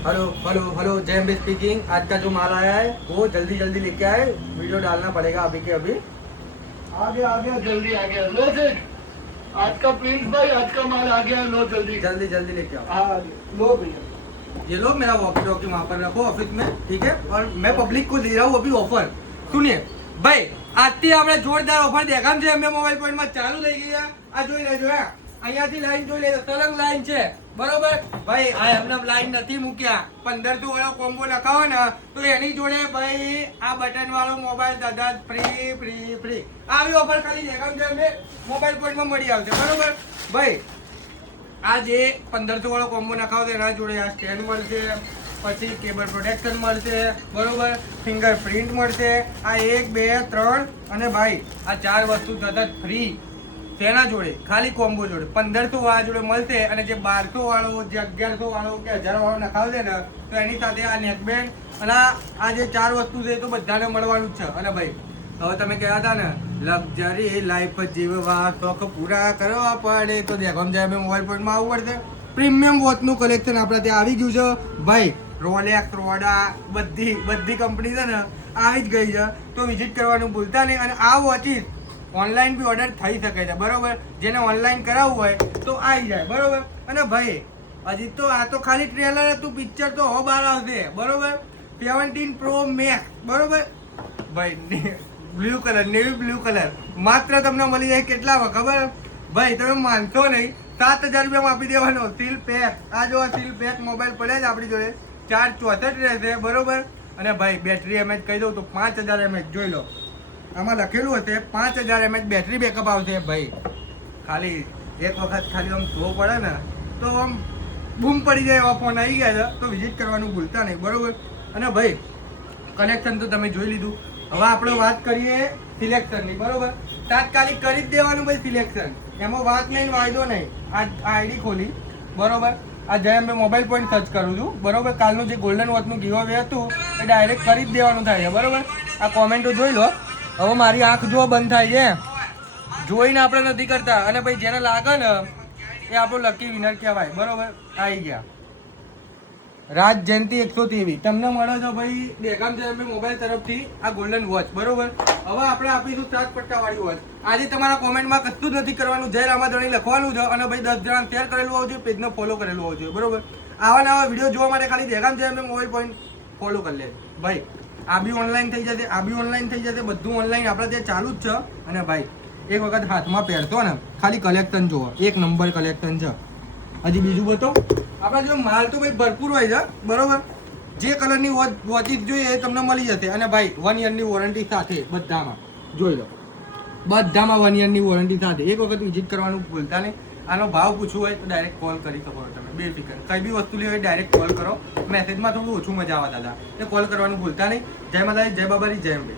Hello hello hello, जय am speaking. आज का जो माल आया है वो जल्दी जल्दी लेके आए, वीडियो डालना पड़ेगा अभी के अभी। आ गया जल्दी आ गया। लो सेठ, आज का प्रिंस भाई, आज का माल आ गया। लो जल्दी जल्दी जल्दी लेके आओ। हाँ लो भैया। ये लोग मेरा वॉकी टॉकी वहाँ पर रखो ऑफिस में, ठीक है। और मैं पब्लिक को दे रहा हूँ अभी ऑफर। सुनिए भाई, આજથી આપણે જોરદાર ઓફર દેખામ છે અમે મોબાઈલ પોઈન્ટ માં ચાલુ થઈ ગયા। આ જોઈ લેજો, હે અહીંયાથી લાઈન જોઈ લેજો, સલંગ લાઈન છે બરોબર ભાઈ। આ એમને લાઈન નથી મૂક્યા। 1500 વાળો કોમ્બો લખાવો ને તો એની જોડે ભાઈ આ બટન વાળો મોબાઈલ દાદા ફ્રી ફ્રી ફ્રી। આવી ઓફર ખાલી દેખામ છે અમે મોબાઈલ પોઈન્ટ માં મળી આવશે બરોબર ભાઈ। આ જે 1500 વાળો કોમ્બો નખાવો તો એના જોડે આ સ્ટેન્ડ મળશે, પછી કેબલ પ્રોટેક્શન મળશે બરોબર, ફિંગરપ્રિન્ટ મળશે। આ 1 2 3 અને ભાઈ આ 4 વસ્તુ સતત ફ્રી તેના જોડે ખાલી કોમ્બો જોડે 1500 વાળા જોડે મળશે। અને જે 1200 વાળો, જે 1100 વાળો કે 1000 વાળો નખાવશે ને તો એની સાથે આ નેકબેન્ડ અને આ જે 4 વસ્તુ છે તો બધાને મળવાનું જ છે। અને ભાઈ હવે તમે કહેતા હતા ને લક્ઝરી લાઈફ જીવવા શોખ પૂરા કરવા પડે તો દેખો જાય અમે મોબાઈલ પોઈન્ટમાં આવવું પડશે। પ્રીમિયમ વોચનું કલેક્શન આપણે ત્યાં આવી ગયું છે ભાઈ। રોલેક્સ, રોડા બધી કંપની છે ને આવી જ ગઈ છે, તો વિઝિટ કરવાનું ભૂલતા નહીં। અને આ વોચીસ ઓનલાઈન બી ઓર્ડર થઈ શકે છે બરોબર। જેને ઓનલાઈન કરાવવું હોય તો આવી જાય બરોબર। અને ભાઈ હજી તો આ તો ખાલી ટ્રેલર હતું, પિક્ચર તો હવે બહાર આવશે બરોબર। 17 Pro Max બરોબર ભાઈ, blue colour, navy blue colour માત્ર તમને મળી જાય કેટલામાં ખબર ભાઈ? તમે માનશો નહીં, 7000 રૂપિયામાં આપી દેવાનો સીલ પેક। આ જો સીલ પેક મોબાઈલ પડે જ આપણી જોડે, 464 રહેશે બરોબર। અને ભાઈ બેટરી એમએચ કહી દઉં તો 5000 એમએચ જોઈ લો, આમાં લખેલું હશે 5000 એમએચ બેટરી બેકઅપ આવશે ભાઈ। ખાલી એક વખત ખાલી આમ જોવો પડે ને તો આમ બૂમ પડી જાય એવા ફોન આવી ગયા છે, તો વિઝિટ કરવાનું ભૂલતા નહીં બરોબર। અને ભાઈ કનેક્શન તો તમે જોઈ લીધું, હવે આપણે વાત કરીએ સિલેક્શનની બરોબર। તાત્કાલિક કરી જ દેવાનું ભાઈ સિલેક્શન, એમાં વાત નહીં, વાયદો નહીં। આ આઈડી ખોલી બરોબર, આ જેમ મેં મોબાઈલ પોઈન્ટ સર્ચ કરું છું બરોબર। કાલનું જે ગોલ્ડન વોચનું ગીવ અવે હતું એ ડાયરેક્ટ કરી જ દેવાનું થાય છે બરોબર। આ કોમેન્ટો જોઈ લો, હવે મારી આંખ જો બંધ થાય છે, જોઈને આપણે નથી કરતા। અને ભાઈ જેને લાગે ને એ આપણો લકી વિનર કહેવાય બરોબર। આવી ગયા રાજ જયંતિ 123 તમને મળે છે ભાઈ દેખામ છે એમ મોબાઈલ તરફથી આ ગોલ્ડન વોચ બરોબર। હવે આપણે આપીશું 7 પટ્ટા વાળી વોચ। આજે તમારા કોમેન્ટમાં કશું જ નથી કરવાનું, જય રામાધણી લખવાનું છે અને ભાઈ 10 જણા શેર કરેલું હોવું જોઈએ, પેજને ફોલો કરેલું હોવું જોઈએ બરોબર। આવા નવા વિડીયો જોવા માટે ખાલી દેખામ છે એમ મોબાઈલ પોઈન્ટ ફોલો કરી લે ભાઈ। આ બી ઓનલાઈન થઈ જશે, આ બી ઓનલાઈન થઈ જશે, બધું ઓનલાઈન આપણે ત્યાં ચાલુ જ છે। અને ભાઈ એક વખત હાથમાં પહેરતો ને ખાલી કલેક્શન જુઓ, 1 નંબર કલેક્શન છે। હજી બીજું બતાવો, આપણા જો માલ તો ભાઈ ભરપૂર હોય છે બરોબર। જે કલરની વોચીસ જોઈએ એ તમને મળી જશે। અને ભાઈ 1 યરની વોરંટી સાથે બધામાં જોઈ લો, બધામાં 1 યરની વોરંટી સાથે। એક વખત વિઝિટ કરવાનું ભૂલતા નહીં। આનો ભાવ પૂછવું હોય તો ડાયરેક્ટ કોલ કરી શકો છો તમે, બેફિકર કઈ બી વસ્તુ લેવી હોય ડાયરેક્ટ કોલ કરો। મેસેજમાં થોડું ઓછું મજા આવે દાદા, એ કોલ કરવાનું ભૂલતા નહીં। જય માતાજી, જય બાબાજી, જય અંબે।